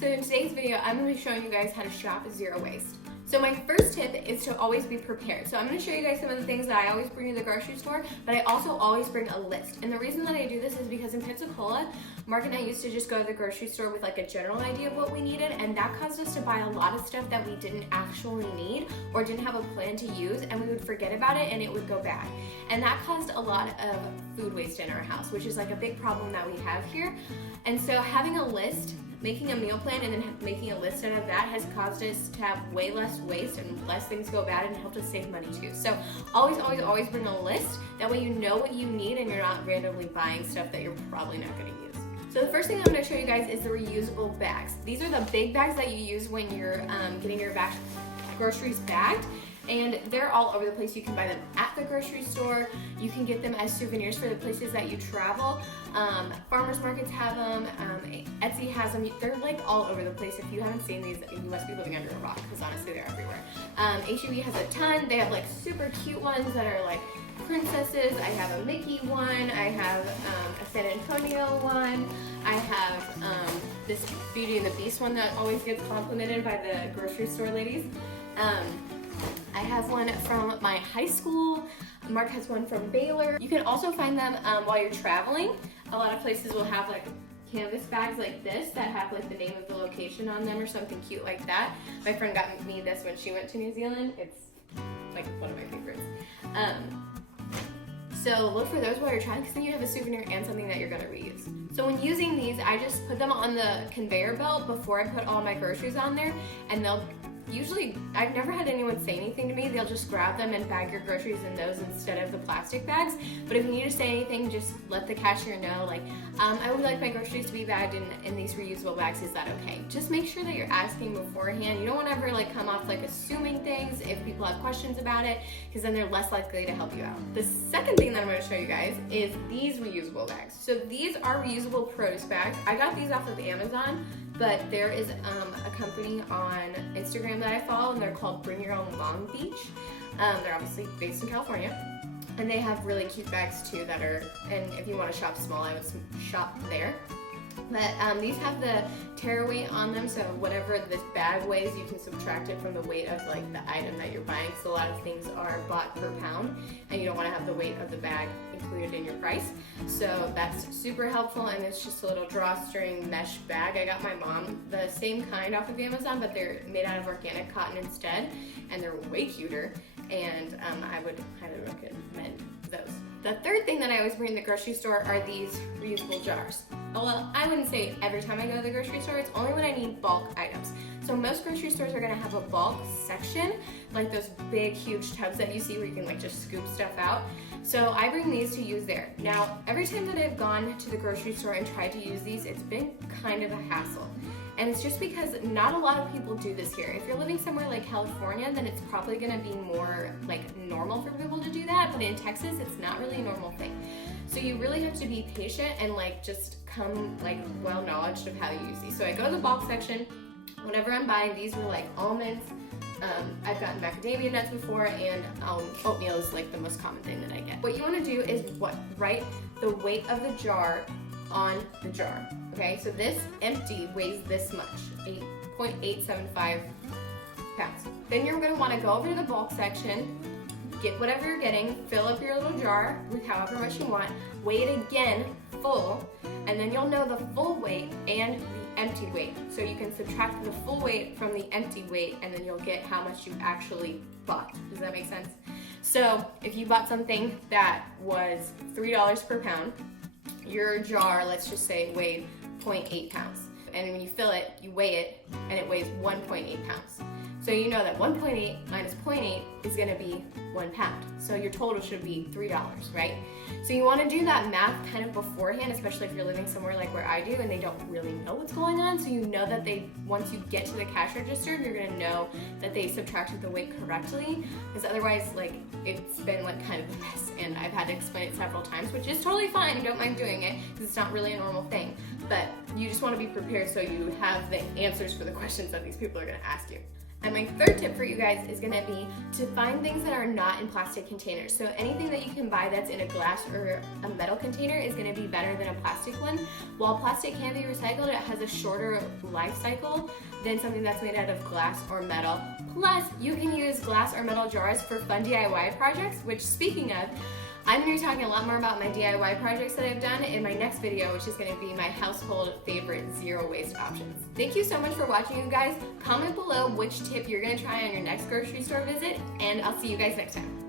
So in today's video, I'm going to be showing you guys how to shop zero waste. So my first tip is to always be prepared. So I'm going to show you guys some of the things that I always bring to the grocery store, but I also always bring a list. And the reason that I do this is because in Pensacola, Mark and I used to just go to the grocery store with like a general idea of what we needed, and that caused us to buy a lot of stuff that we didn't actually need or didn't have a plan to use, and we would forget about it and it would go bad. And that caused a lot of food waste in our house, which is like a big problem that we have here. And so having a list, making a meal plan and then making a list out of that has caused us to have way less waste and less things go bad and helped us save money too. So always bring a list. That way you know what you need and you're not randomly buying stuff that you're probably not going to use. So the first thing I'm going to show you guys is the reusable bags. These are the big bags that you use when you're getting your groceries bagged. And they're all over the place. You can buy them at the grocery store. You can get them as souvenirs for the places that you travel. Farmers markets have them. Etsy has them. They're like all over the place. If you haven't seen these, you must be living under a rock because honestly, they're everywhere. H-E-B has a ton. They have like super cute ones that are like princesses. I have a Mickey one. I have a San Antonio one. I have this Beauty and the Beast one that always gets complimented by the grocery store ladies. I have one from my high school. Mark has one from Baylor. You can also find them while you're traveling. A lot of places will have like canvas bags like this that have like the name of the location on them or something cute like that. My friend got me this when she went to New Zealand. It's like one of my favorites. So look for those while you're traveling because then you have a souvenir and something that you're gonna reuse. So when using these, I just put them on the conveyor belt before I put all my groceries on there, and they'll usually, I've never had anyone say anything to me. They'll just grab them and bag your groceries in those instead of the plastic bags. But if you need to say anything, just let the cashier know, like, I would like my groceries to be bagged in these reusable bags. Is that okay? Just make sure that you're asking beforehand. You don't want to ever like come off like assuming things if people have questions about it, because then they're less likely to help you out. The second thing that I'm going to show you guys is these reusable bags. So these are reusable produce bags. I got these off of Amazon, but there is a company on Instagram that I follow, and they're called Bring Your Own Long Beach. They're obviously based in California, and they have really cute bags too that are, and if you want to shop small, I would shop there. But these have the tear weight on them, so whatever this bag weighs, you can subtract it from the weight of like the item that you're buying. So a lot of things are bought per pound, and you don't want to have the weight of the bag included in your price. So that's super helpful, and it's just a little drawstring mesh bag. I got my mom the same kind off of Amazon, but they're made out of organic cotton instead, and they're way cuter, and I would highly recommend those. The third thing that I always bring to the grocery store are these reusable jars. Well, I wouldn't say every time I go to the grocery store, it's only when I need bulk items. So most grocery stores are gonna have a bulk section, like those big, huge tubs that you see where you can like just scoop stuff out. So I bring these to use there. Now, every time that I've gone to the grocery store and tried to use these, it's been kind of a hassle. And it's just because not a lot of people do this here. If you're living somewhere like California, then it's probably gonna be more like normal for people to do that, but in Texas, it's not really a normal thing. So you really have to be patient and like just come like well knowledge of how to use these. So I go to the bulk section. Whenever I'm buying, these were like almonds. I've gotten macadamia nuts before, and oatmeal is like the most common thing that I get. What you wanna do is write the weight of the jar on the jar. Okay, so this empty weighs this much, 8.875 pounds. Then you're gonna wanna go over to the bulk section, get whatever you're getting, fill up your little jar with however much you want, weigh it again full, and then you'll know the full weight and the empty weight. So you can subtract the full weight from the empty weight, and then you'll get how much you actually bought. Does that make sense? So if you bought something that was $3 per pound, your jar, let's just say, weighed 0.8 pounds. And when you fill it, you weigh it, and it weighs 1.8 pounds. So you know that 1.8 minus 0.8 is gonna be 1 pound. So your total should be $3, right? So you wanna do that math kind of beforehand, especially if you're living somewhere like where I do and they don't really know what's going on. So you know that once you get to the cash register, you're gonna know that they subtracted the weight correctly, because otherwise like it's been like kind of a mess, and I've had to explain it several times, which is totally fine. I don't mind doing it because it's not really a normal thing. But you just wanna be prepared so you have the answers for the questions that these people are gonna ask you. And my third tip for you guys is gonna be to find things that are not in plastic containers. So anything that you can buy that's in a glass or a metal container is gonna be better than a plastic one. While plastic can be recycled, it has a shorter life cycle than something that's made out of glass or metal. Plus, you can use glass or metal jars for fun DIY projects, which, speaking of, I'm going to be talking a lot more about my DIY projects that I've done in my next video, which is going to be my household favorite zero waste options. Thank you so much for watching, you guys. Comment below which tip you're going to try on your next grocery store visit, and I'll see you guys next time.